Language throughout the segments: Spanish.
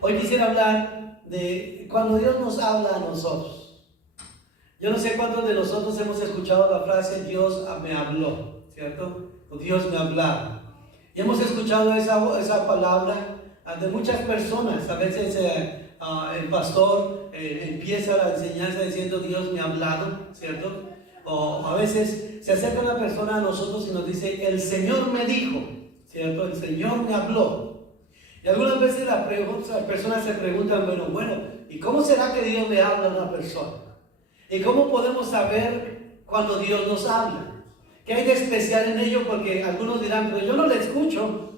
Hoy quisiera hablar de cuando Dios nos habla a nosotros. Yo no sé cuántos de nosotros hemos escuchado la frase Dios me habló, ¿cierto? O Dios me hablaba. Y hemos escuchado esa palabra de muchas personas. A veces el pastor empieza la enseñanza diciendo Dios me ha hablado, ¿cierto? O a veces se acerca una persona a nosotros y nos dice el Señor me dijo, ¿cierto? El Señor me habló. Y algunas veces las personas se preguntan, bueno, ¿y cómo será que Dios le habla a una persona? ¿Y cómo podemos saber cuando Dios nos habla? ¿Qué hay de especial en ello? Porque algunos dirán, pero yo no le escucho,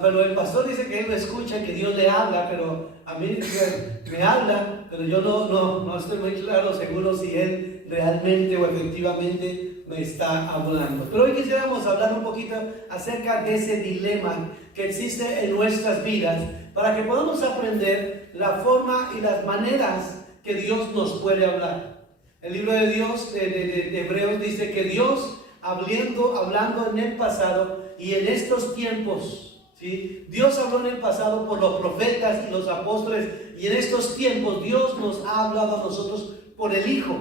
pero el pastor dice que él lo escucha, que Dios le habla, pero a mí me habla, pero yo no estoy muy claro, seguro si él realmente o efectivamente me está hablando. Pero hoy quisiéramos hablar un poquito acerca de ese dilema que existe en nuestras vidas para que podamos aprender la forma y las maneras que Dios nos puede hablar. El libro de Dios, de Hebreos, dice que Dios, hablando en el pasado y en estos tiempos, ¿sí? Dios habló en el pasado por los profetas y los apóstoles, y en estos tiempos Dios nos ha hablado a nosotros por el Hijo.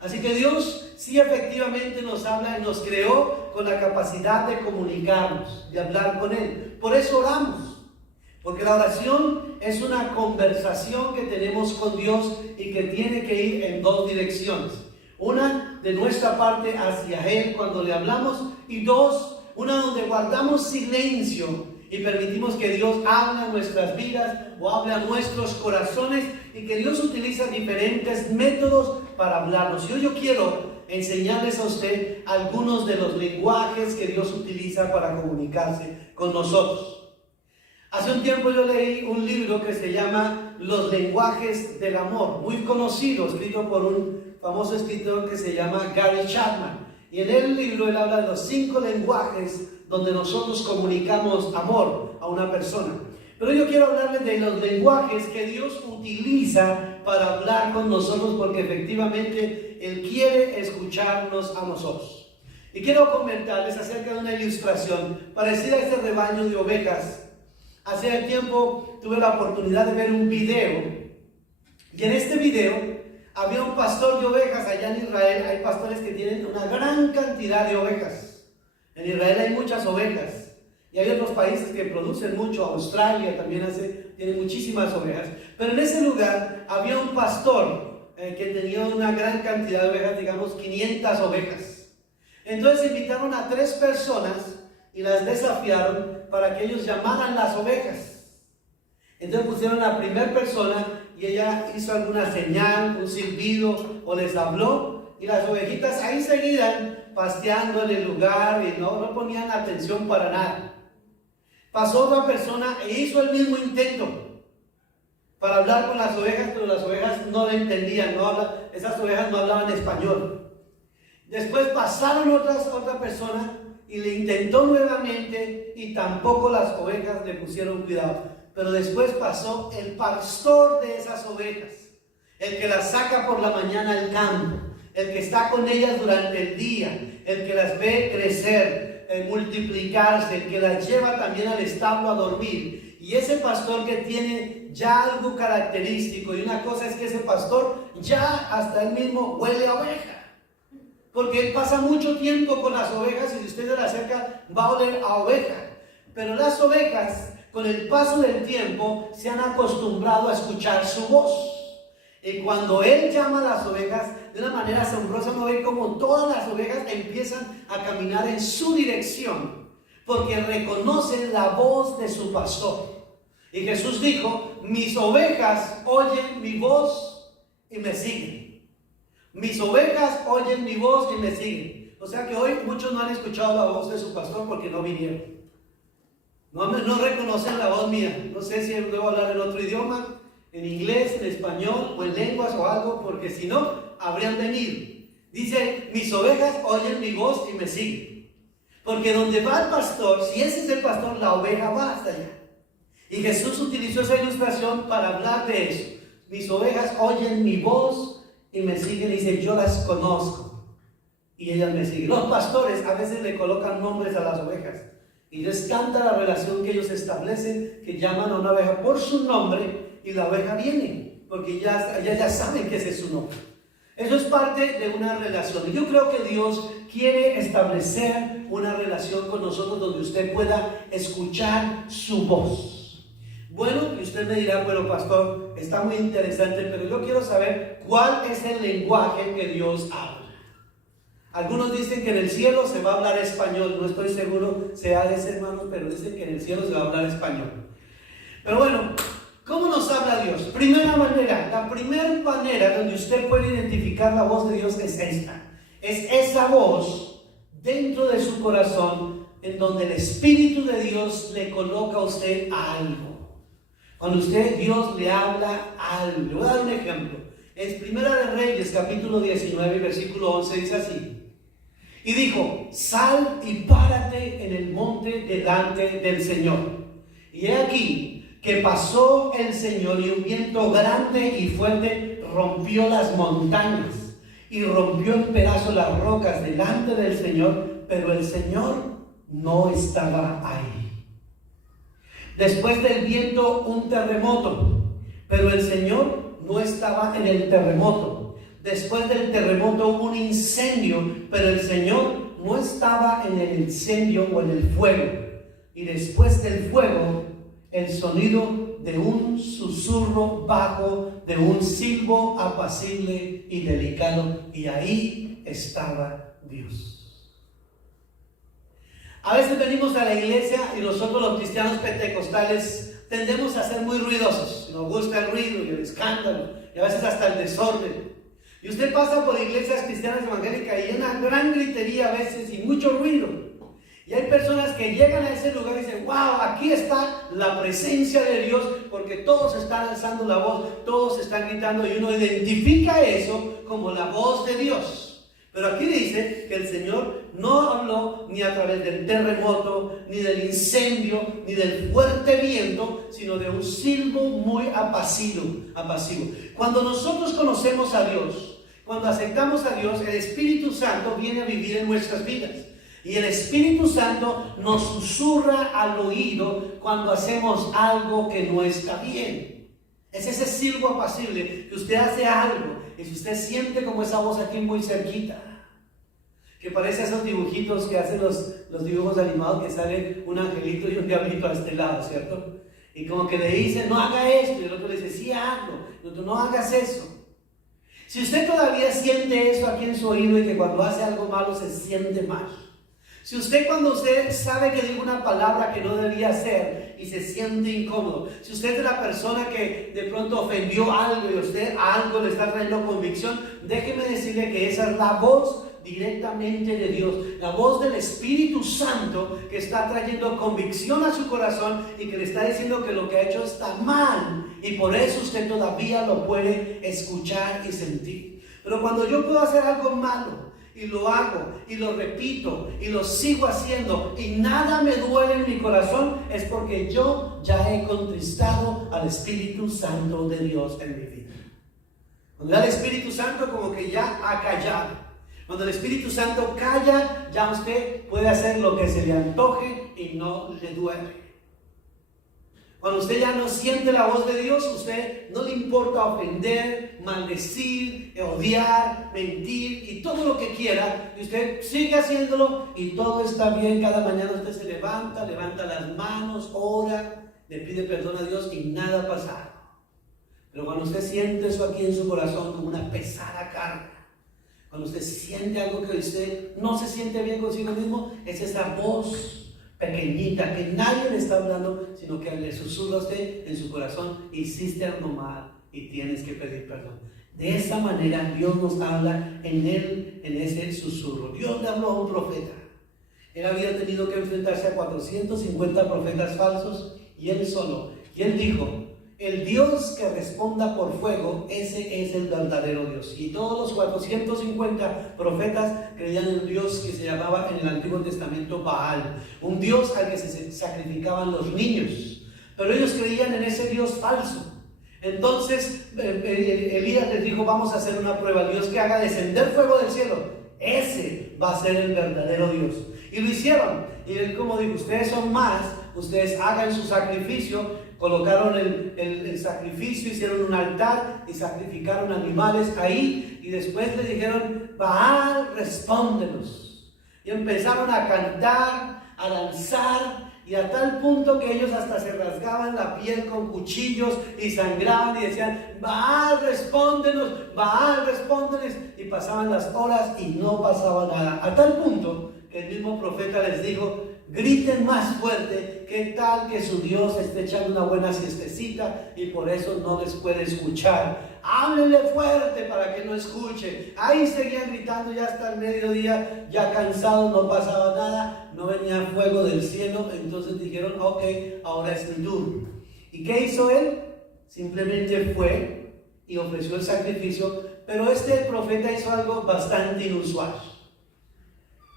Así que Dios sí efectivamente nos habla y nos creó con la capacidad de comunicarnos, de hablar con Él. Por eso oramos, porque la oración es una conversación que tenemos con Dios y que tiene que ir en dos direcciones. Una, de nuestra parte hacia Él cuando le hablamos, y dos, una donde guardamos silencio y permitimos que Dios hable a nuestras vidas o hable a nuestros corazones, y que Dios utiliza diferentes métodos para hablarnos. Yo quiero enseñarles a usted algunos de los lenguajes que Dios utiliza para comunicarse con nosotros. Hace un tiempo yo leí un libro que se llama Los lenguajes del amor, muy conocido, escrito por un famoso escritor que se llama Gary Chapman. Y en el libro él habla de los 5 lenguajes donde nosotros comunicamos amor a una persona. Pero yo quiero hablarles de los lenguajes que Dios utiliza para hablar con nosotros, porque efectivamente Él quiere escucharnos a nosotros. Y quiero comentarles acerca de una ilustración parecida a este rebaño de ovejas. Hace tiempo tuve la oportunidad de ver un video, y en este video había un pastor de ovejas. Allá en Israel hay pastores que tienen una gran cantidad de ovejas. En Israel hay muchas ovejas. Y hay otros países que producen mucho. Australia también tiene muchísimas ovejas. Pero en ese lugar había un pastor que tenía una gran cantidad de ovejas, digamos 500 ovejas. Entonces invitaron a 3 personas y las desafiaron para que ellos llamaran las ovejas. Entonces pusieron a la primera persona y ella hizo alguna señal, un silbido, o les habló, y las ovejitas ahí seguían pasteando en el lugar y no ponían atención para nada. Pasó otra persona e hizo el mismo intento para hablar con las ovejas, pero las ovejas no le entendían, esas ovejas no hablaban español. Después pasaron otra persona y le intentó nuevamente, y tampoco las ovejas le pusieron cuidado. Pero después pasó el pastor de esas ovejas, el que las saca por la mañana al campo, el que está con ellas durante el día, el que las ve crecer, multiplicarse, el que las lleva también al establo a dormir. Y ese pastor que tiene ya algo característico, y una cosa es que ese pastor ya hasta él mismo huele a oveja, porque él pasa mucho tiempo con las ovejas, y si usted se le acerca va a oler a oveja. Pero las ovejas, con el paso del tiempo, se han acostumbrado a escuchar su voz. Y cuando Él llama a las ovejas, de una manera asombrosa, uno ve como todas las ovejas empiezan a caminar en su dirección, porque reconocen la voz de su pastor. Y Jesús dijo: mis ovejas oyen mi voz y me siguen. Mis ovejas oyen mi voz y me siguen. O sea que hoy muchos no han escuchado la voz de su pastor porque no vinieron. No reconocen la voz mía. No sé si debo hablar en otro idioma, en inglés, en español o en lenguas o algo, porque si no, habrían venido. Dice: mis ovejas oyen mi voz y me siguen. Porque donde va el pastor, si ese es el pastor, la oveja va hasta allá. Y Jesús utilizó esa ilustración para hablar de eso. Mis ovejas oyen mi voz y me siguen. Y dice: yo las conozco y ellas me siguen. Los pastores a veces le colocan nombres a las ovejas. Y les canta la relación que ellos establecen, que llaman a una oveja por su nombre y la oveja viene, porque ya saben que ese es su nombre. Eso es parte de una relación. Y yo creo que Dios quiere establecer una relación con nosotros donde usted pueda escuchar su voz. Bueno, y usted me dirá, bueno, pastor, está muy interesante, pero yo quiero saber cuál es el lenguaje que Dios habla. Algunos dicen que en el cielo se va a hablar español, no estoy seguro sea ese, hermano, pero dicen que en el cielo se va a hablar español. Pero bueno, ¿cómo nos habla Dios? Primera manera, la primera manera donde usted puede identificar la voz de Dios es esta. Es esa voz dentro de su corazón en donde el Espíritu de Dios le coloca a usted algo. Cuando Dios le habla algo. Le voy a dar un ejemplo. Es Primera de Reyes, capítulo 19, versículo 11, dice así. Y dijo, sal y párate en el monte delante del Señor. Y he aquí que pasó el Señor y un viento grande y fuerte rompió las montañas y rompió en pedazos las rocas delante del Señor, pero el Señor no estaba ahí. Después del viento un terremoto, pero el Señor no estaba en el terremoto. Después del terremoto hubo un incendio, pero el Señor no estaba en el incendio o en el fuego. Y después del fuego, el sonido de un susurro bajo, de un silbo apacible y delicado. Y ahí estaba Dios. A veces venimos a la iglesia y nosotros los cristianos pentecostales tendemos a ser muy ruidosos. Nos gusta el ruido y el escándalo y a veces hasta el desorden. Y usted pasa por iglesias cristianas evangélicas y hay una gran gritería a veces y mucho ruido. Y hay personas que llegan a ese lugar y dicen, wow, aquí está la presencia de Dios, porque todos están alzando la voz, todos están gritando y uno identifica eso como la voz de Dios. Pero aquí dice que el Señor no habló ni a través del terremoto, ni del incendio, ni del fuerte viento, sino de un silbo muy apacible. Cuando nosotros conocemos a Dios, cuando aceptamos a Dios, el Espíritu Santo viene a vivir en nuestras vidas. Y el Espíritu Santo nos susurra al oído cuando hacemos algo que no está bien. Es ese silbo apacible que usted hace algo y si usted siente como esa voz aquí muy cerquita, que parece esos dibujitos que hacen los dibujos animados, que sale un angelito y un diablito a este lado, ¿cierto? Y como que le dice, no haga esto, y el otro le dice, sí hazlo, y el otro, no hagas eso. Si usted todavía siente eso aquí en su oído y que cuando hace algo malo se siente mal, si usted cuando usted sabe que dijo una palabra que no debía hacer y se siente incómodo, si usted es la persona que de pronto ofendió algo y usted a algo le está trayendo convicción, déjeme decirle que esa es la voz directamente de Dios, la voz del Espíritu Santo que está trayendo convicción a su corazón y que le está diciendo que lo que ha hecho está mal y por eso usted todavía lo puede escuchar y sentir. Pero cuando yo puedo hacer algo malo y lo hago y lo repito y lo sigo haciendo y nada me duele en mi corazón, es porque yo ya he contristado al Espíritu Santo de Dios en mi vida. Cuando ya el Espíritu Santo como que ya ha callado. Cuando el Espíritu Santo calla, ya usted puede hacer lo que se le antoje y no le duele. Cuando usted ya no siente la voz de Dios, usted no le importa ofender, maldecir, odiar, mentir y todo lo que quiera. Y usted sigue haciéndolo y todo está bien. Cada mañana usted se levanta las manos, ora, le pide perdón a Dios y nada pasa. Pero cuando usted siente eso aquí en su corazón como una pesada carga, cuando usted siente algo que usted no se siente bien consigo mismo, es esa voz pequeñita que nadie le está hablando, sino que le susurra a usted en su corazón, hiciste algo mal y tienes que pedir perdón. De esa manera Dios nos habla en ese susurro. Dios le habló a un profeta. Él había tenido que enfrentarse a 450 profetas falsos y él solo. Y él dijo, el Dios que responda por fuego, ese es el verdadero Dios. Y todos los 450 profetas creían en un Dios que se llamaba en el Antiguo Testamento Baal, un Dios al que se sacrificaban los niños. Pero ellos creían en ese Dios falso. Entonces Elías les dijo, vamos a hacer una prueba, Dios que haga descender fuego del cielo. Ese va a ser el verdadero Dios. Y lo hicieron. Y él como dijo, ustedes son más, ustedes hagan su sacrificio. Colocaron el sacrificio, hicieron un altar y sacrificaron animales ahí. Y después le dijeron, Baal, respóndenos. Y empezaron a cantar, a danzar. Y a tal punto que ellos hasta se rasgaban la piel con cuchillos y sangraban y decían, Baal, respóndenos, Baal, respóndenos. Y pasaban las horas y no pasaba nada. A tal punto que el mismo profeta les dijo, griten más fuerte, qué tal que su Dios esté echando una buena siestecita y por eso no les puede escuchar. Háblenle fuerte para que no escuche. Ahí seguían gritando ya hasta el mediodía, ya cansados, no pasaba nada, no venía fuego del cielo. Entonces dijeron, ok, ahora es mi turno. ¿Y qué hizo él? Simplemente fue y ofreció el sacrificio, pero este profeta hizo algo bastante inusual.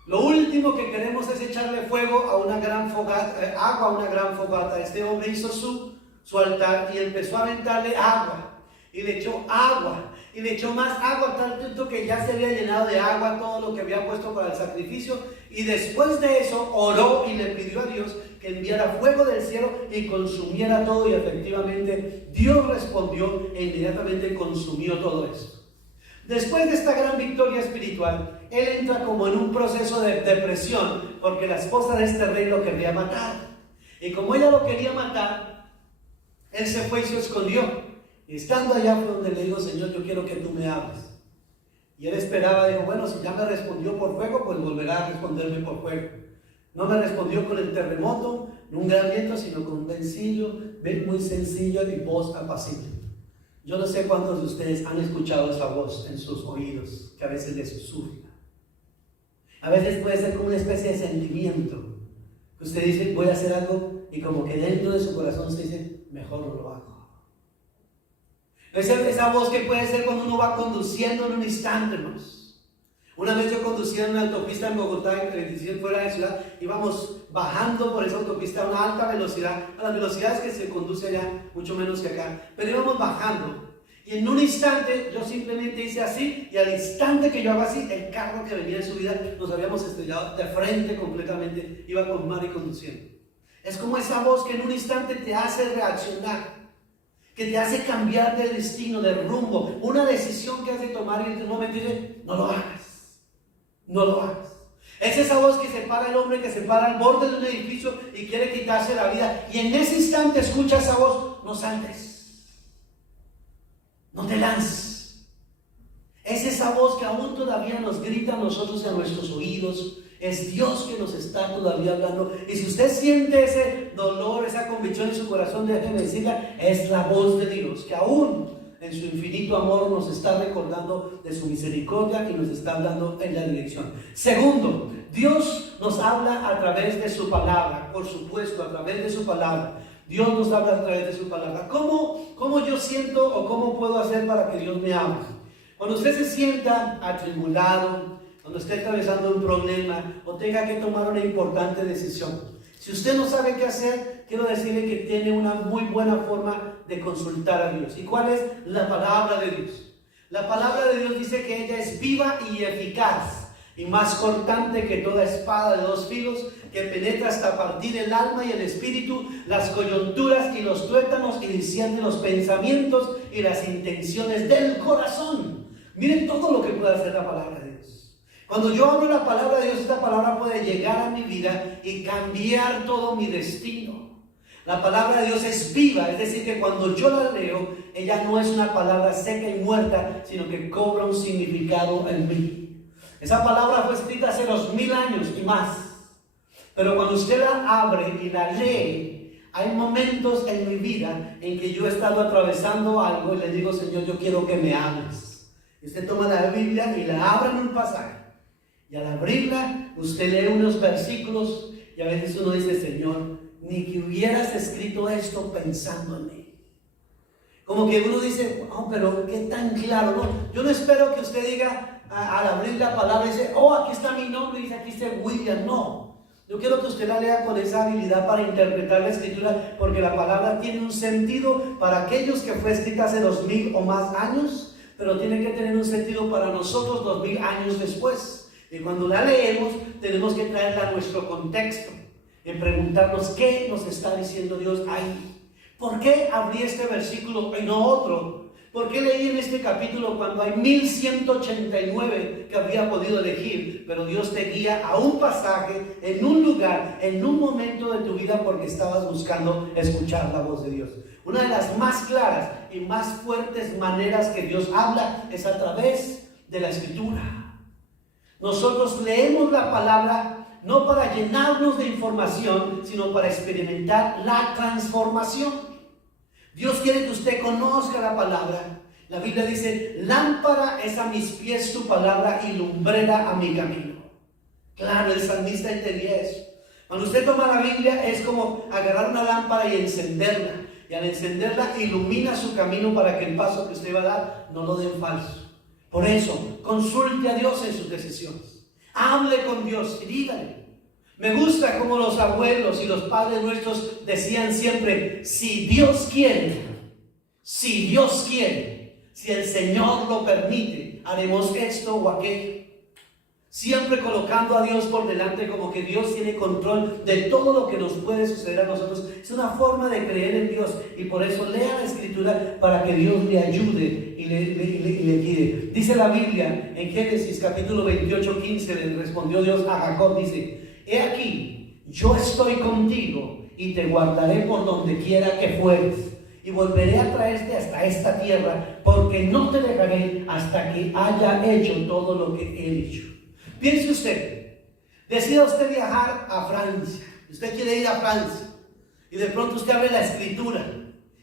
Lo último que queremos es echarle fuego a una gran fogata, agua a una gran fogata. Este hombre hizo su altar y empezó a aventarle agua. Y le echó agua. Y le echó más agua, tal punto que ya se había llenado de agua todo lo que había puesto para el sacrificio. Y después de eso oró y le pidió a Dios que enviara fuego del cielo y consumiera todo. Y efectivamente Dios respondió e inmediatamente consumió todo esto. Después de esta gran victoria espiritual, él entra como en un proceso de depresión porque la esposa de este rey lo quería matar. Y como ella lo quería matar, él se fue y se escondió. Y estando allá fue donde le dijo, Señor, yo quiero que tú me hables. Y él esperaba, dijo, bueno, si ya me respondió por fuego, pues volverá a responderme por fuego. No me respondió con el terremoto, ni un gran viento, sino con un muy sencillo y voz apacible. Yo no sé cuántos de ustedes han escuchado esa voz en sus oídos, que a veces les susurra. A veces puede ser como una especie de sentimiento, que usted dice, voy a hacer algo, y como que dentro de su corazón se dice, mejor no lo hago. Esa voz que puede ser cuando uno va conduciendo en un instante, hermanos. Una vez yo conducía en una autopista en Bogotá, en 37 fuera de ciudad, íbamos bajando por esa autopista a una alta velocidad, a las velocidades que se conduce allá, mucho menos que acá, pero íbamos bajando. Y en un instante yo simplemente hice así, y al instante que yo hago así, el carro que venía en su vida, nos habíamos estrellado de frente completamente, iba con Mari conduciendo. Es como esa voz que en un instante te hace reaccionar, que te hace cambiar de destino, de rumbo, una decisión que has de tomar y en un momento dice, no lo hagas, no lo hagas. Es esa voz que se para el hombre que se para al borde de un edificio y quiere quitarse la vida, y en ese instante escucha esa voz, no saltes, no te lances. Es esa voz que aún todavía nos grita a nosotros en nuestros oídos. Es Dios que nos está todavía hablando. Y si usted siente ese dolor, esa convicción en su corazón, déjeme decirle, es la voz de Dios, que aún en su infinito amor nos está recordando de su misericordia y nos está hablando en la dirección. Segundo, Dios nos habla a través de su palabra, por supuesto, a través de su palabra. Dios nos habla a través de su palabra. ¿Cómo yo siento o cómo puedo hacer para que Dios me hable? Cuando usted se sienta atribulado, cuando esté atravesando un problema o tenga que tomar una importante decisión, si usted no sabe qué hacer, quiero decirle que tiene una muy buena forma de consultar a Dios. ¿Y cuál es? La palabra de Dios. La palabra de Dios dice que ella es viva y eficaz y más cortante que toda espada de dos filos, que penetra hasta partir el alma y el espíritu, las coyunturas y los tuétanos, y discierne los pensamientos y las intenciones del corazón. Miren todo lo que puede hacer la palabra de Dios. Cuando yo hablo la palabra de Dios, esta palabra puede llegar a mi vida y cambiar todo mi destino. La palabra de Dios es viva, es decir, que cuando yo la leo, ella no es una palabra seca y muerta, sino que cobra un significado en mí. Esa palabra fue escrita hace 2000 años y más. Pero cuando usted la abre y la lee, hay momentos en mi vida en que yo he estado atravesando algo y le digo, Señor, yo quiero que me hables. Y usted toma la Biblia y la abre en un pasaje. Y al abrirla, usted lee unos versículos y a veces uno dice, Señor, ni que hubieras escrito esto pensando en mí. Como que uno dice, oh, pero qué tan claro, ¿no? Yo no espero que usted diga, al abrir la palabra, dice, oh, aquí está mi nombre, dice, aquí está William. No, yo quiero que usted la lea con esa habilidad para interpretar la escritura, porque la palabra tiene un sentido para aquellos que fue escrita hace 2000 o más años, pero tiene que tener un sentido para nosotros 2000 años después. Y cuando la leemos, tenemos que traerla a nuestro contexto y preguntarnos qué nos está diciendo Dios ahí. ¿Por qué abrí este versículo y no otro? ¿Por qué leí en este capítulo cuando hay 1189 que habría podido elegir? Pero Dios te guía a un pasaje, en un lugar, en un momento de tu vida porque estabas buscando escuchar la voz de Dios. Una de las más claras y más fuertes maneras que Dios habla es a través de la Escritura. Nosotros leemos la palabra no para llenarnos de información, sino para experimentar la transformación. Dios quiere que usted conozca la palabra. La Biblia dice, lámpara es a mis pies tu palabra y lumbrera a mi camino. Claro, el salmista entendía eso. Cuando usted toma la Biblia es como agarrar una lámpara y encenderla. Y al encenderla ilumina su camino para que el paso que usted va a dar no lo dé en falso. Por eso, consulte a Dios en sus decisiones. Hable con Dios y dígale. Me gusta como los abuelos y los padres nuestros decían siempre, si Dios quiere, si el Señor lo permite, haremos esto o aquello. Siempre colocando a Dios por delante como que Dios tiene control de todo lo que nos puede suceder a nosotros. Es una forma de creer en Dios y por eso lea la Escritura para que Dios le ayude y le guíe. Dice la Biblia en Génesis capítulo 28, 15, le respondió Dios a Jacob, dice, he aquí, yo estoy contigo y te guardaré por donde quiera que fueres y volveré a traerte hasta esta tierra porque no te dejaré hasta que haya hecho todo lo que he dicho. Piense usted, decida usted viajar a Francia, usted quiere ir a Francia y de pronto usted abre la Escritura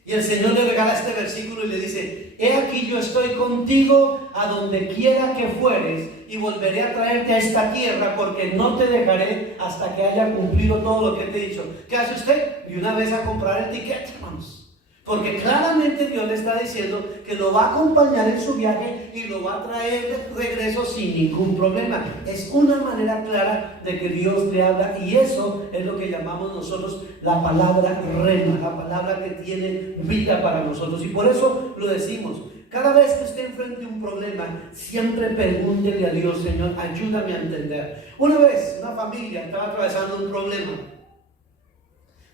y el Señor le regala este versículo y le dice, he aquí yo estoy contigo a donde quiera que fueres y volveré a traerte a esta tierra porque no te dejaré hasta que haya cumplido todo lo que te he dicho. ¿Qué hace usted? Y una vez a comprar el ticket, hermanos. Porque claramente Dios le está diciendo que lo va a acompañar en su viaje y lo va a traer de regreso sin ningún problema. Es una manera clara de que Dios le habla y eso es lo que llamamos nosotros la palabra rema, la palabra que tiene vida para nosotros. Y por eso lo decimos. Cada vez que usted enfrente un problema, siempre pregúntele a Dios, Señor, ayúdame a entender. Una vez una familia estaba atravesando un problema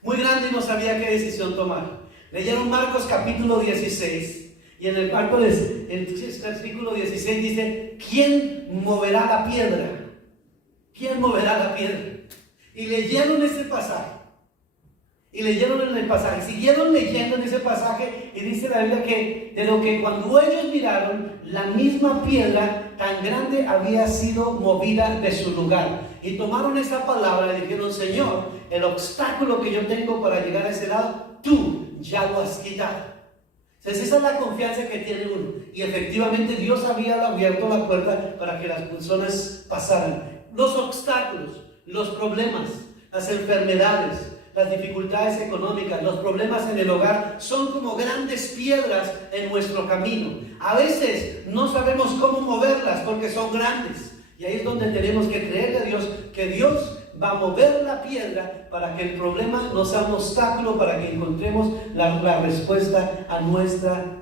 muy grande y no sabía qué decisión tomar. Leyeron Marcos capítulo 16 y en el versículo 16 dice, ¿quién moverá la piedra? ¿Quién moverá la piedra? Y leyeron ese pasaje. Siguieron leyendo en ese pasaje y dice la Biblia que de lo que cuando ellos miraron, la misma piedra tan grande había sido movida de su lugar. Y tomaron esa palabra y dijeron, Señor, el obstáculo que yo tengo para llegar a ese lado, tú ya lo has quitado. Entonces esa es la confianza que tiene uno. Y efectivamente Dios había abierto la puerta para que las personas pasaran. Los obstáculos, los problemas, las enfermedades, las dificultades económicas, los problemas en el hogar son como grandes piedras en nuestro camino. A veces no sabemos cómo moverlas porque son grandes. Y ahí es donde tenemos que creerle a Dios que Dios va a mover la piedra para que el problema no sea un obstáculo, para que encontremos la respuesta a nuestra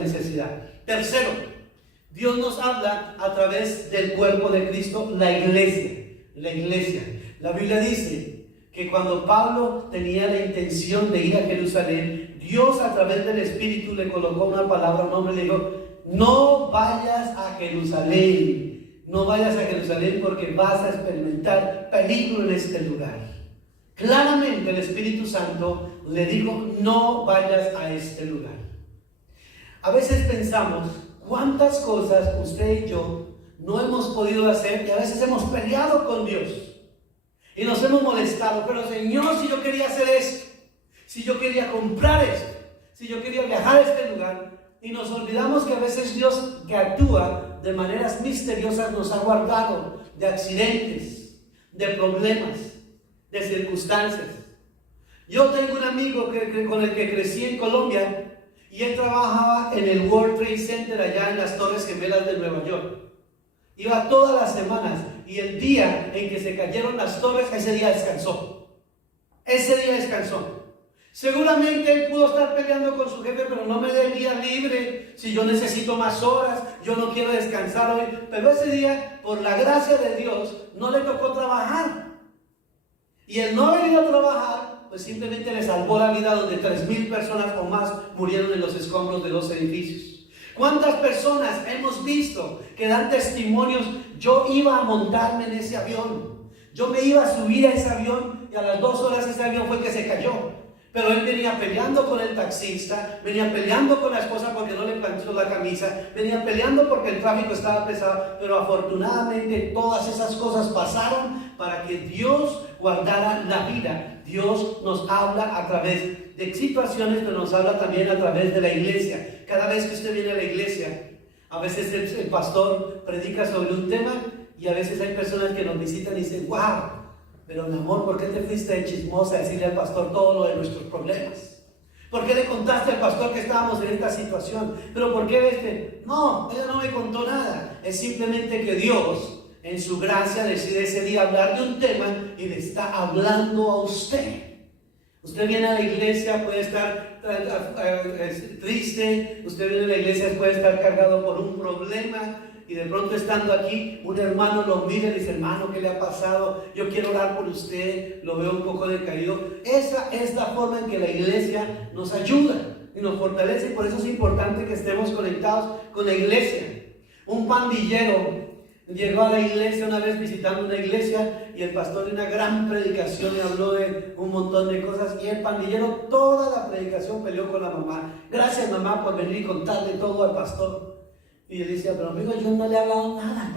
necesidad. Tercero, Dios nos habla a través del cuerpo de Cristo, la iglesia. La Biblia dice que cuando Pablo tenía la intención de ir a Jerusalén, Dios a través del Espíritu le colocó una palabra a un hombre y le dijo, no vayas a Jerusalén. No vayas a Jerusalén porque vas a experimentar peligro en este lugar. Claramente el Espíritu Santo le dijo, no vayas a este lugar. A veces pensamos, ¿cuántas cosas usted y yo no hemos podido hacer? Y a veces hemos peleado con Dios. Y nos hemos molestado. Pero Señor, si yo quería hacer esto, si yo quería comprar esto, si yo quería viajar a este lugar. Y nos olvidamos que a veces Dios que actúa de maneras misteriosas nos ha guardado de accidentes, de problemas, de circunstancias. Yo tengo un amigo con el que crecí en Colombia y él trabajaba en el World Trade Center allá en las Torres Gemelas de Nueva York. Iba todas las semanas y el día en que se cayeron las torres, ese día descansó. Seguramente él pudo estar peleando con su jefe, pero no me dé el día libre. Si yo necesito más horas, yo no quiero descansar hoy. Pero ese día, por la gracia de Dios, no le tocó trabajar. Y el no haber ido a trabajar, pues simplemente le salvó la vida, donde 3,000 personas o más murieron en los escombros de los edificios. ¿Cuántas personas hemos visto que dan testimonios? Yo iba a montarme en ese avión, yo me iba a subir a ese avión y a las 2 horas ese avión fue que se cayó. Pero él venía peleando con el taxista, venía peleando con la esposa porque no le planchó la camisa, venía peleando porque el tráfico estaba pesado, pero afortunadamente todas esas cosas pasaron para que Dios guardara la vida. Dios nos habla a través de situaciones, pero nos habla también a través de la iglesia. Cada vez que usted viene a la iglesia, a veces el pastor predica sobre un tema y a veces hay personas que nos visitan y dicen, wow, pero mi amor, ¿por qué te fuiste de chismosa a decirle al pastor todo lo de nuestros problemas? ¿Por qué le contaste al pastor que estábamos en esta situación? ¿Pero por qué viste? No, ella no me contó nada. Es simplemente que Dios, en su gracia, decide ese día hablar de un tema y le está hablando a usted. Usted viene a la iglesia, puede estar triste. Usted viene a la iglesia, puede estar cargado por un problema. Y de pronto, estando aquí, un hermano lo mira y dice, hermano, ¿qué le ha pasado? Yo quiero orar por usted, lo veo un poco decaído. Esa es la forma en que la iglesia nos ayuda y nos fortalece. Y por eso es importante que estemos conectados con la iglesia. Un pandillero llegó a la iglesia una vez, visitando una iglesia, y el pastor dio una gran predicación y habló de un montón de cosas. Y el pandillero, toda la predicación, peleó con la mamá. Gracias, mamá, por venir y contarle todo al pastor. Y él decía, pero amigo, yo no le he hablado nada. El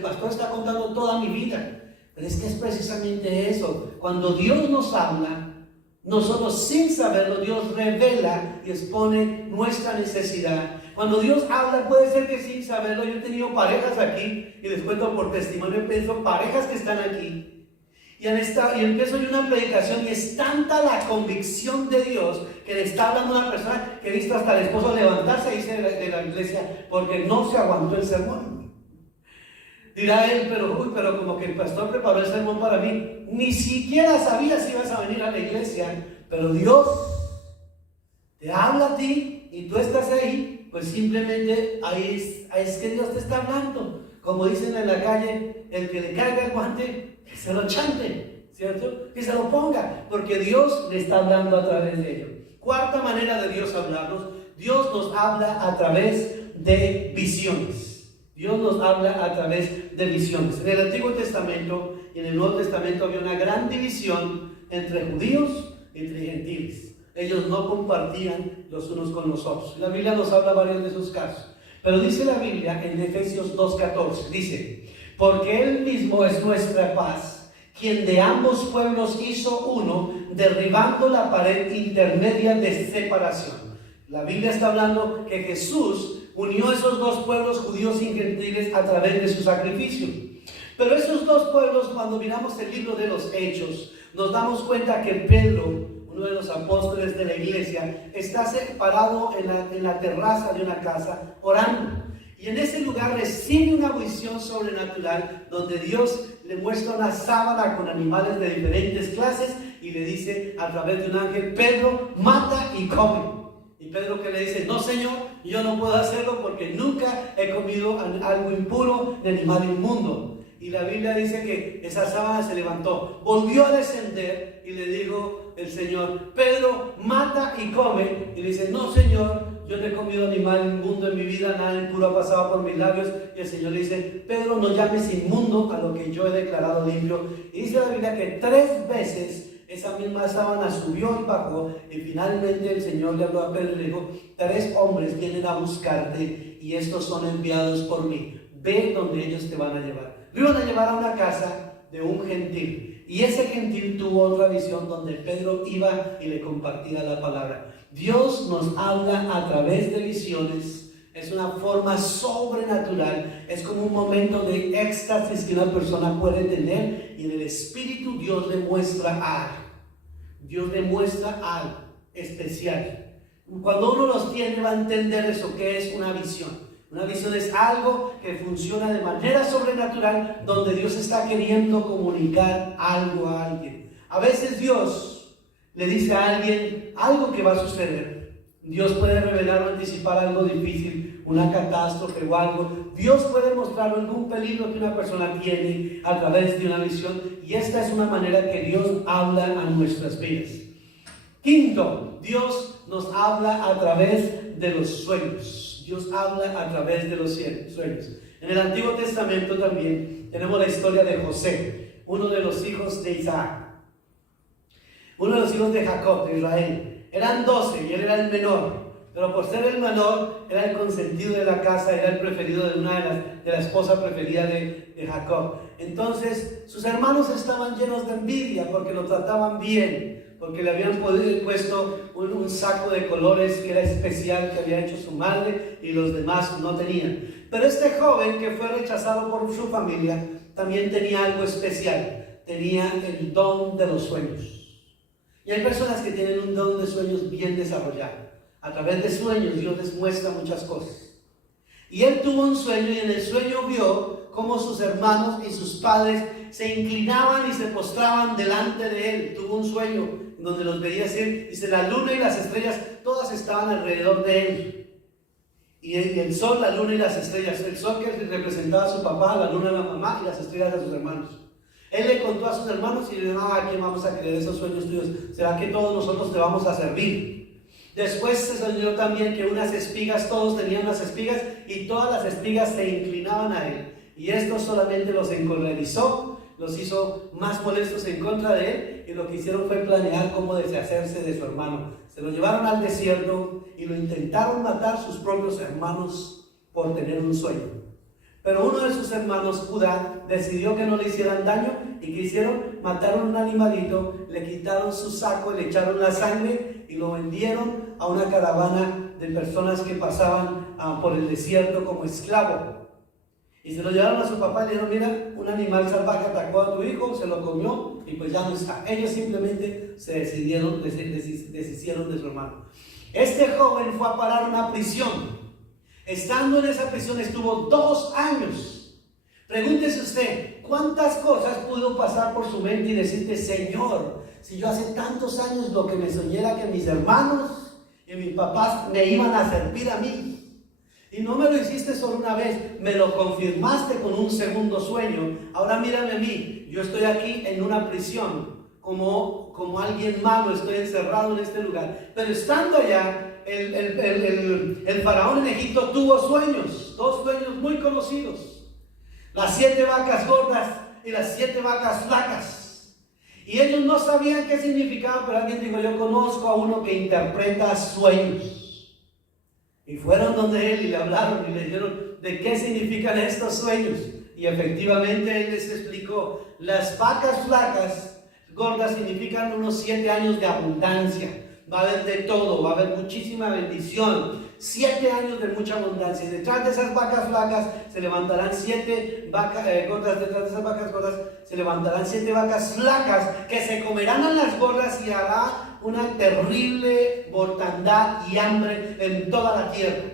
pastor está contando toda mi vida. Pero es que es precisamente eso. Cuando Dios nos habla, nosotros sin saberlo, Dios revela y expone nuestra necesidad. Cuando Dios habla, puede ser que sin saberlo, yo he tenido parejas aquí, y les cuento por testimonio, pienso, parejas que están aquí, y empiezo yo una predicación, y es tanta la convicción de Dios que le está hablando a una persona que he visto hasta el esposo levantarse y irse de la iglesia porque no se aguantó el sermón. Dirá él, pero como que el pastor preparó el sermón para mí. Ni siquiera sabía si ibas a venir a la iglesia, pero Dios te habla a ti y tú estás ahí, pues simplemente ahí es que Dios te está hablando. Como dicen en la calle, el que le caiga el guante, que se lo chante, ¿cierto? Que se lo ponga, porque Dios le está hablando a través de ello. Cuarta manera de Dios hablarnos: Dios nos habla a través de visiones. Dios nos habla a través de visiones. En el Antiguo Testamento y en el Nuevo Testamento había una gran división entre judíos y entre gentiles. Ellos no compartían los unos con los otros. La Biblia nos habla varios de esos casos. Pero dice la Biblia en Efesios 2:14, dice, porque Él mismo es nuestra paz, quien de ambos pueblos hizo uno, derribando la pared intermedia de separación. La Biblia está hablando que Jesús unió esos dos pueblos, judíos y gentiles, a través de su sacrificio. Pero esos dos pueblos, cuando miramos el libro de los Hechos, nos damos cuenta que Pedro, uno de los apóstoles de la iglesia, está parado en la terraza de una casa orando. Y en ese lugar recibe una visión sobrenatural donde Dios le muestra una sábana con animales de diferentes clases y le dice a través de un ángel, Pedro, mata y come. Y Pedro, que le dice, no Señor, yo no puedo hacerlo porque nunca he comido algo impuro ni animal inmundo. Y la Biblia dice que esa sábana se levantó, volvió a descender y le dijo el Señor, Pedro, mata y come. Y le dice, no Señor, yo no he comido animal inmundo en mi vida, nada impuro ha pasado por mis labios. Y el Señor le dice, Pedro, no llames inmundo a lo que yo he declarado limpio. Y dice la Biblia que 3 veces esa misma sábana subió y bajó, y finalmente el Señor le habló a Pedro y le dijo, 3 hombres vienen a buscarte y estos son enviados por mí. Ve donde ellos te van a llevar. Lo iban a llevar a una casa de un gentil, y ese gentil tuvo otra visión donde Pedro iba y le compartía la palabra. Dios nos habla a través de visiones. Es una forma sobrenatural, es como un momento de éxtasis que una persona puede tener, y en el Espíritu Dios le muestra algo. Dios le muestra algo especial. Cuando uno los tiene, va a entender eso, que es una visión. Una visión es algo que funciona de manera sobrenatural, donde Dios está queriendo comunicar algo a alguien. A veces Dios le dice a alguien algo que va a suceder. Dios puede revelar o anticipar algo difícil, una catástrofe o algo. Dios puede mostrar algún peligro que una persona tiene a través de una visión, y esta es una manera que Dios habla a nuestras vidas. Quinto, Dios nos habla a través de los sueños. Dios habla a través de los sueños. En el Antiguo Testamento también tenemos la historia de José, uno de los hijos de Isaac, uno de los hijos de Jacob, de Israel. Eran 12 y él era el menor, pero por ser el menor era el consentido de la casa, era el preferido de la esposa preferida de Jacob. Entonces sus hermanos estaban llenos de envidia porque lo trataban bien, porque le habían puesto un saco de colores que era especial, que había hecho su madre, y los demás no tenían. Pero este joven que fue rechazado por su familia también tenía algo especial, tenía el don de los sueños. Y hay personas que tienen un don de sueños bien desarrollado. A través de sueños Dios les muestra muchas cosas. Y él tuvo un sueño, y en el sueño vio cómo sus hermanos y sus padres se inclinaban y se postraban delante de él. Tuvo un sueño en donde los veía así, dice, la luna y las estrellas todas estaban alrededor de él. Y el sol, la luna y las estrellas, el sol que representaba a su papá, la luna a la mamá y las estrellas a sus hermanos. Él le contó a sus hermanos y le dijo, ¿quién vamos a creer esos sueños tuyos? ¿Será que todos nosotros te vamos a servir? Después se soñó también que unas espigas, todos tenían unas espigas, y todas las espigas se inclinaban a él. Y esto solamente los encolerizó, los hizo más molestos en contra de él, y lo que hicieron fue planear cómo deshacerse de su hermano. Se lo llevaron al desierto y lo intentaron matar sus propios hermanos por tener un sueño. Pero uno de sus hermanos, Judá, decidió que no le hicieran daño, y que hicieron, mataron un animalito, le quitaron su saco, le echaron la sangre y lo vendieron a una caravana de personas que pasaban por el desierto como esclavo. Y se lo llevaron a su papá y le dijeron, mira, un animal salvaje atacó a tu hijo, se lo comió y pues ya no está. Ellos simplemente se deshicieron de su hermano. Este joven fue a parar a una prisión. Estando en esa prisión estuvo 2 años. Pregúntese usted, ¿cuántas cosas pudo pasar por su mente y decirte, Señor, si yo hace tantos años lo que me soñé era que mis hermanos y mis papás me iban a servir a mí? Y no me lo hiciste solo una vez, me lo confirmaste con un segundo sueño. Ahora mírame a mí, yo estoy aquí en una prisión, como alguien malo, estoy encerrado en este lugar. Pero estando allá, el faraón en Egipto tuvo sueños, 2 sueños muy conocidos: las 7 vacas gordas y las 7 vacas flacas. Y ellos no sabían qué significaba, pero alguien dijo, yo conozco a uno que interpreta sueños. Y fueron donde él y le hablaron y le dijeron, ¿de qué significan estos sueños? Y efectivamente él les explicó, las vacas flacas, gordas, significan unos 7 años de abundancia. Va a haber de todo, va a haber muchísima bendición, 7 años de mucha abundancia. Y detrás de esas vacas flacas se levantarán 7 vacas gordas. Detrás de esas vacas gordas se levantarán 7 vacas flacas que se comerán a las gordas, y hará una terrible mortandad y hambre en toda la tierra.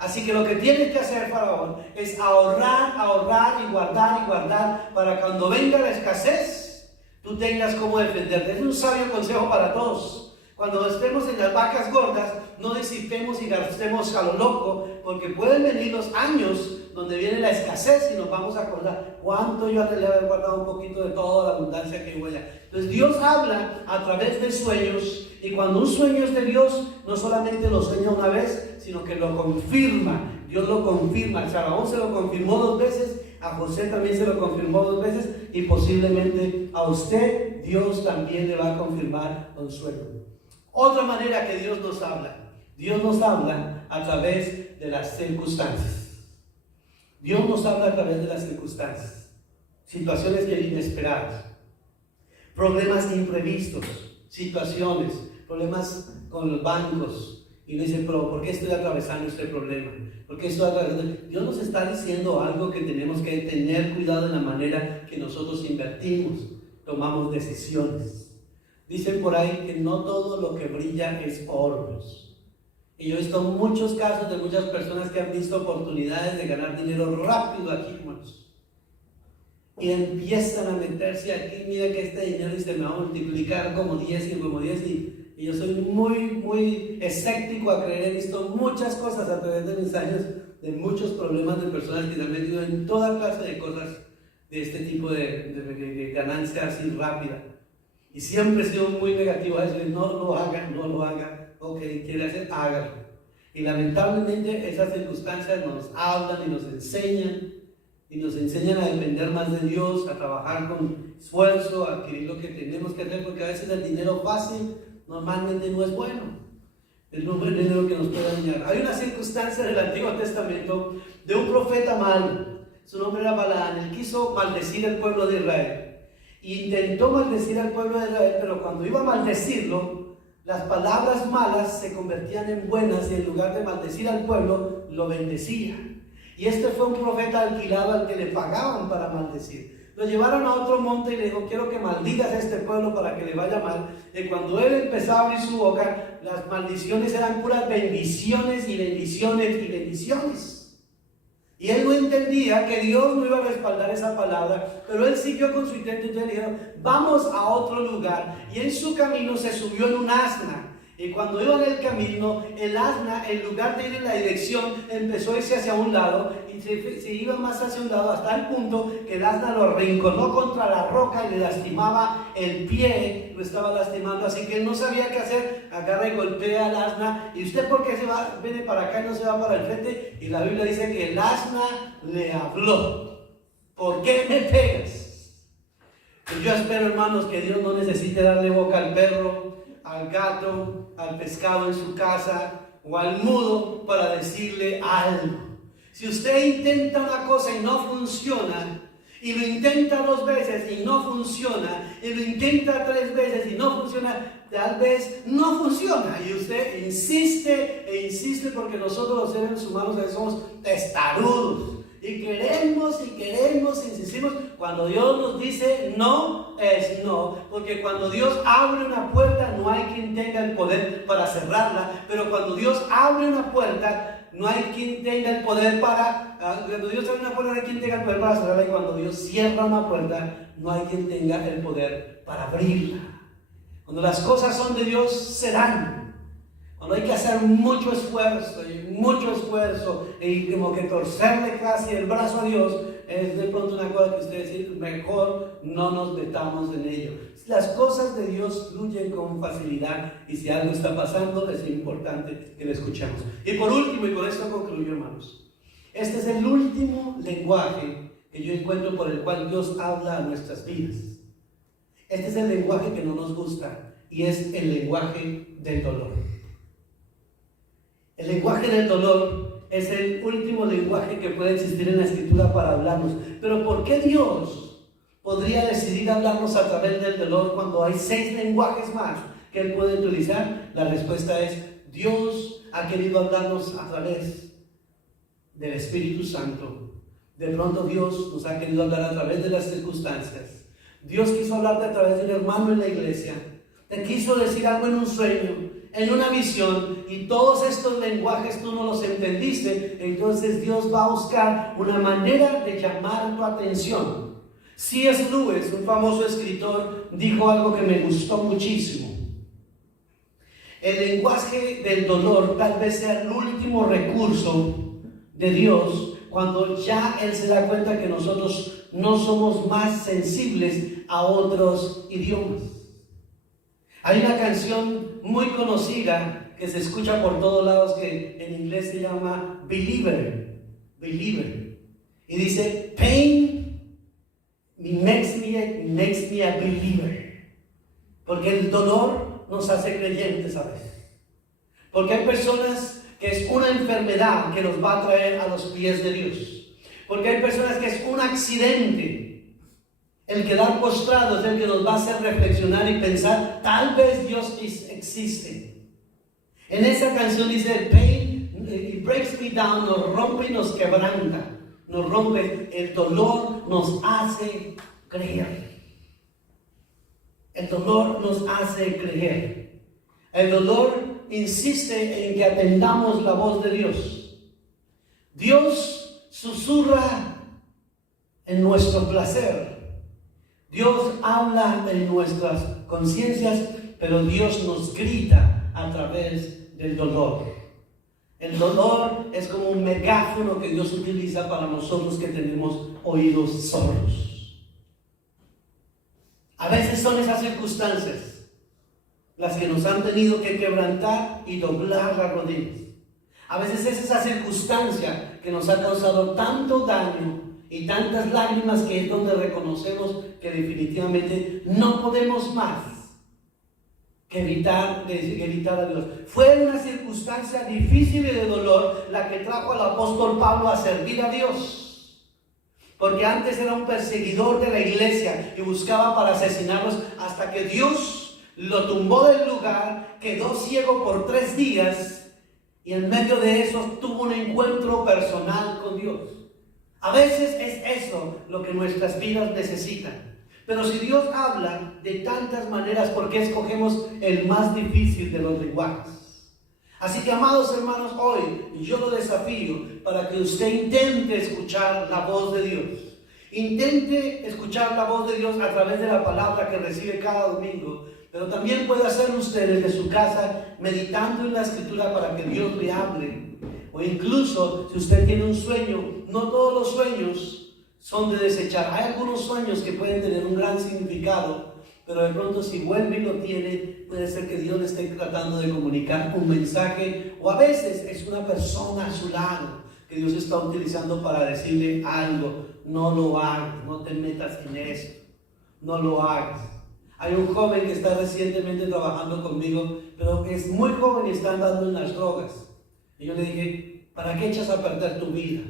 Así que lo que tienes que hacer, faraón, es ahorrar y guardar para cuando venga la escasez, tú tengas cómo defenderte. Es un sabio consejo para todos. Cuando estemos en las vacas gordas, no disipemos y gastemos a lo loco, porque pueden venir los años donde viene la escasez y nos vamos a acordar cuánto yo le había guardado un poquito de toda la abundancia que hubo allá. Entonces Dios habla a través de sueños, y cuando un sueño es de Dios, no solamente lo sueña una vez, sino que lo confirma. Dios lo confirma. A Faraón se lo confirmó 2 veces, a José también se lo confirmó 2 veces, y posiblemente a usted Dios también le va a confirmar con sueño. Otra manera que Dios nos habla a través de las circunstancias. Dios nos habla a través de las circunstancias, situaciones que inesperadas, problemas imprevistos, situaciones, problemas con los bancos, y nos dice, pero ¿por qué estoy atravesando este problema? ¿Por qué estoy atravesando? Dios nos está diciendo algo, que tenemos que tener cuidado en la manera que nosotros invertimos, tomamos decisiones. Dicen por ahí que no todo lo que brilla es oro. Y yo he visto muchos casos de muchas personas que han visto oportunidades de ganar dinero rápido aquí, hermanos. y empiezan a meterse aquí, mira que este dinero se me va a multiplicar como 10 y como 10 y yo soy muy escéptico a creer. He visto muchas cosas a través de mis años, de muchos problemas de personas que se han metido en toda clase de cosas de este tipo de ganancia así rápida. Y siempre he sido muy negativo a eso, no lo hagan, ok, quiere hacer, hágalo. Y lamentablemente esas circunstancias nos hablan y nos enseñan a depender más de Dios, a trabajar con esfuerzo, a adquirir lo que tenemos que hacer, porque a veces el dinero fácil normalmente no es bueno. Es lo dinero que nos puede dañar. Hay una circunstancia del Antiguo Testamento de un profeta malo, su nombre era Balaam. Él quiso maldecir al pueblo de Israel. Intentó maldecir al pueblo de Israel, pero cuando iba a maldecirlo, las palabras malas se convertían en buenas y en lugar de maldecir al pueblo, lo bendecía. Y este fue un profeta alquilado al que le pagaban para maldecir. Lo llevaron a otro monte y le dijo, quiero que maldigas a este pueblo para que le vaya mal. Y cuando él empezó a abrir su boca, las maldiciones eran puras bendiciones y bendiciones y bendiciones. Y él no entendía que Dios no iba a respaldar esa palabra, pero él siguió con su intento. Entonces le dijeron, vamos a otro lugar. Y en su camino se subió en un asna. Y cuando iba en el camino, el asna, en lugar de ir en la dirección, empezó a irse hacia un lado y se iba más hacia un lado hasta el punto que el asna lo arrinconó contra la roca y le lastimaba el pie, lo estaba lastimando, así que él no sabía qué hacer. Agarra y golpea al asna. ¿Y usted por qué viene para acá y no se va para el frente? Y la Biblia dice que el asna le habló. ¿Por qué me pegas? Pues yo espero, hermanos, que Dios no necesite darle boca al perro, al gato, al pescado en su casa o al mudo para decirle algo. Si usted intenta una cosa y no funciona, y lo intenta 2 veces y no funciona, y lo intenta 3 veces y no funciona, tal vez no funciona, y usted insiste e insiste, porque nosotros los seres humanos somos testarudos. Y queremos, insistimos. Cuando Dios nos dice no, es no. Porque cuando Dios abre una puerta, no hay quien tenga el poder para cerrarla. Pero cuando Dios abre una puerta, no hay quien tenga el poder para... Cuando Dios abre una puerta, no hay quien tenga el poder para cerrarla. Y cuando Dios cierra una puerta, no hay quien tenga el poder para abrirla. Cuando las cosas son de Dios, se dan. Cuando hay que hacer mucho esfuerzo y como que torcerle casi el brazo a Dios, es de pronto una cosa que usted dice, mejor no nos metamos en ello. Las cosas de Dios fluyen con facilidad y si algo está pasando es importante que lo escuchemos. Y por último, y con esto concluyo, hermanos, este es el último lenguaje que yo encuentro por el cual Dios habla a nuestras vidas. Este es el lenguaje que no nos gusta y es el lenguaje del dolor. El lenguaje del dolor es el último lenguaje que puede existir en la Escritura para hablarnos. Pero ¿por qué Dios podría decidir hablarnos a través del dolor cuando hay 6 lenguajes más que Él puede utilizar? La respuesta es, Dios ha querido hablarnos a través del Espíritu Santo. De pronto Dios nos ha querido hablar a través de las circunstancias. Dios quiso hablarte a través de un hermano en la iglesia. Te quiso decir algo en un sueño, en una visión, y todos estos lenguajes tú no los entendiste. Entonces Dios va a buscar una manera de llamar tu atención. C.S. Lewis, un famoso escritor, dijo algo que me gustó muchísimo. El lenguaje del dolor tal vez sea el último recurso de Dios cuando ya Él se da cuenta que nosotros no somos más sensibles a otros idiomas. Hay una canción muy conocida que se escucha por todos lados que en inglés se llama Believer. Y dice, pain makes me a believer. Porque el dolor nos hace creyentes a veces. Porque hay personas que es una enfermedad que nos va a traer a los pies de Dios. Porque hay personas que es un accidente. El quedar postrado es el que nos va a hacer reflexionar y pensar, tal vez Dios existe. En esa canción dice, pain, it breaks me down, nos rompe y nos quebranta. Nos rompe, el dolor nos hace creer. El dolor nos hace creer. El dolor insiste en que atendamos la voz de Dios. Dios susurra en nuestro placer. Dios habla en nuestras conciencias, pero Dios nos grita a través del dolor. El dolor es como un megáfono que Dios utiliza para nosotros que tenemos oídos sordos. A veces son esas circunstancias las que nos han tenido que quebrantar y doblar las rodillas. A veces es esa circunstancia que nos ha causado tanto daño y tantas lágrimas que es donde reconocemos que definitivamente no podemos más que evitar a Dios. Fue una circunstancia difícil y de dolor la que trajo al apóstol Pablo a servir a Dios. Porque antes era un perseguidor de la iglesia y buscaba para asesinarlos hasta que Dios lo tumbó del lugar, quedó ciego por 3 días y en medio de eso tuvo un encuentro personal con Dios. A veces es eso lo que nuestras vidas necesitan. Pero si Dios habla de tantas maneras, ¿por qué escogemos el más difícil de los lenguajes? Así que, amados hermanos, hoy yo lo desafío para que usted intente escuchar la voz de Dios. Intente escuchar la voz de Dios a través de la palabra que recibe cada domingo. Pero también puede hacerlo usted desde su casa, meditando en la Escritura para que Dios le hable. O incluso, si usted tiene un sueño, no todos los sueños son de desechar. Hay algunos sueños que pueden tener un gran significado, pero de pronto si vuelve y lo tiene, puede ser que Dios le esté tratando de comunicar un mensaje, o a veces es una persona a su lado que Dios está utilizando para decirle algo. No lo hagas, no te metas en eso, no lo hagas. Hay un joven que está recientemente trabajando conmigo, pero es muy joven y está andando en las drogas. Y yo le dije, ¿para qué echas a perder tu vida?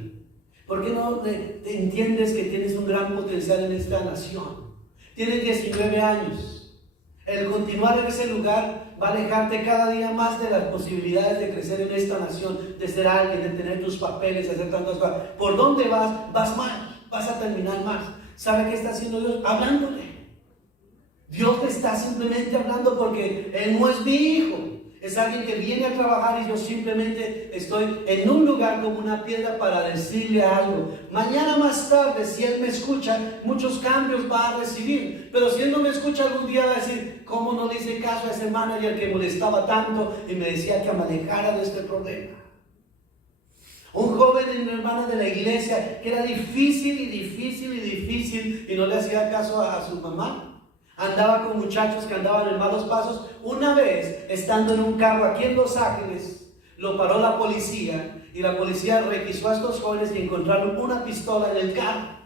¿Por qué no te entiendes que tienes un gran potencial en esta nación? Tienes 19 años. El continuar en ese lugar va a alejarte cada día más de las posibilidades de crecer en esta nación, de ser alguien, de tener tus papeles, de hacer tantas cosas. ¿Por dónde vas? Vas mal, vas a terminar mal. ¿Sabe qué está haciendo Dios? Hablándole. Dios te está simplemente hablando porque Él no es mi hijo. Es alguien que viene a trabajar y yo simplemente estoy en un lugar como una piedra para decirle algo. Mañana más tarde, si Él me escucha, muchos cambios va a recibir. Pero si Él no me escucha algún día va a decir, ¿cómo no le hice caso a ese manager que molestaba tanto y me decía que me alejara de este problema? Un joven, una hermana de la iglesia, que era difícil y no le hacía caso a su mamá. Andaba con muchachos que andaban en malos pasos. Una vez, estando en un carro aquí en Los Ángeles, lo paró la policía y la policía requisó a estos jóvenes y encontraron una pistola en el carro.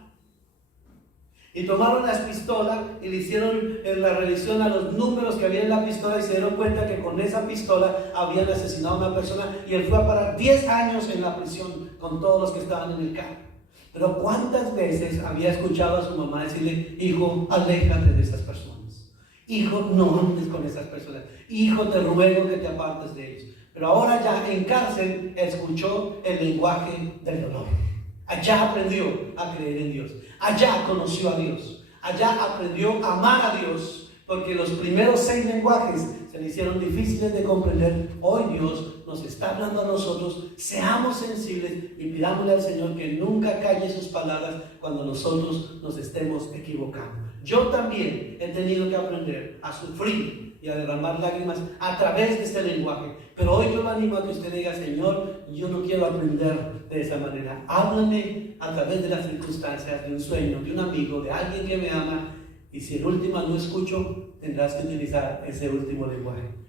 Y tomaron las pistolas y le hicieron la revisión a los números que había en la pistola y se dieron cuenta que con esa pistola habían asesinado a una persona y él fue a parar 10 años en la prisión con todos los que estaban en el carro. Pero ¿cuántas veces había escuchado a su mamá decirle, hijo, aléjate de esas personas? Hijo, no andes con esas personas. Hijo, te ruego que te apartes de ellos. Pero ahora ya en cárcel escuchó el lenguaje del dolor. Allá aprendió a creer en Dios. Allá conoció a Dios. Allá aprendió a amar a Dios. Porque los primeros 6 lenguajes se le hicieron difíciles de comprender. Hoy Dios nos está hablando a nosotros. Seamos sensibles y pidámosle al Señor que nunca calle sus palabras cuando nosotros nos estemos equivocando. Yo también he tenido que aprender a sufrir y a derramar lágrimas a través de este lenguaje. Pero hoy yo lo animo a que usted diga, Señor, yo no quiero aprender de esa manera. Háblame a través de las circunstancias, de un sueño, de un amigo, de alguien que me ama. Y si en última no escucho, tendrás que utilizar ese último lenguaje.